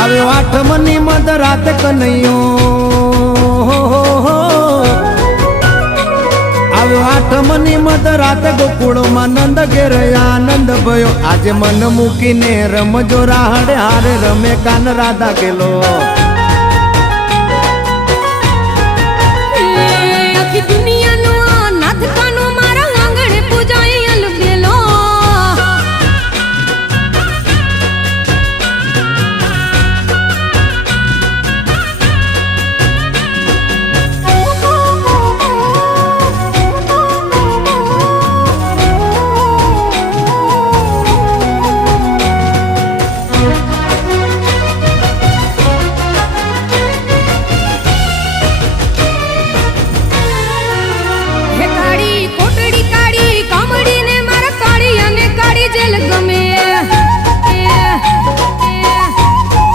આવ્યો આઠમની મધ રાત કનૈયો, આવ્યો આઠમની મધ રાત ગોકુળમાં નંદ ઘેર આનંદ ભયો. આજે મન મૂકીને રમજો રાહડે હારે રમે કાન રાધા કેલો.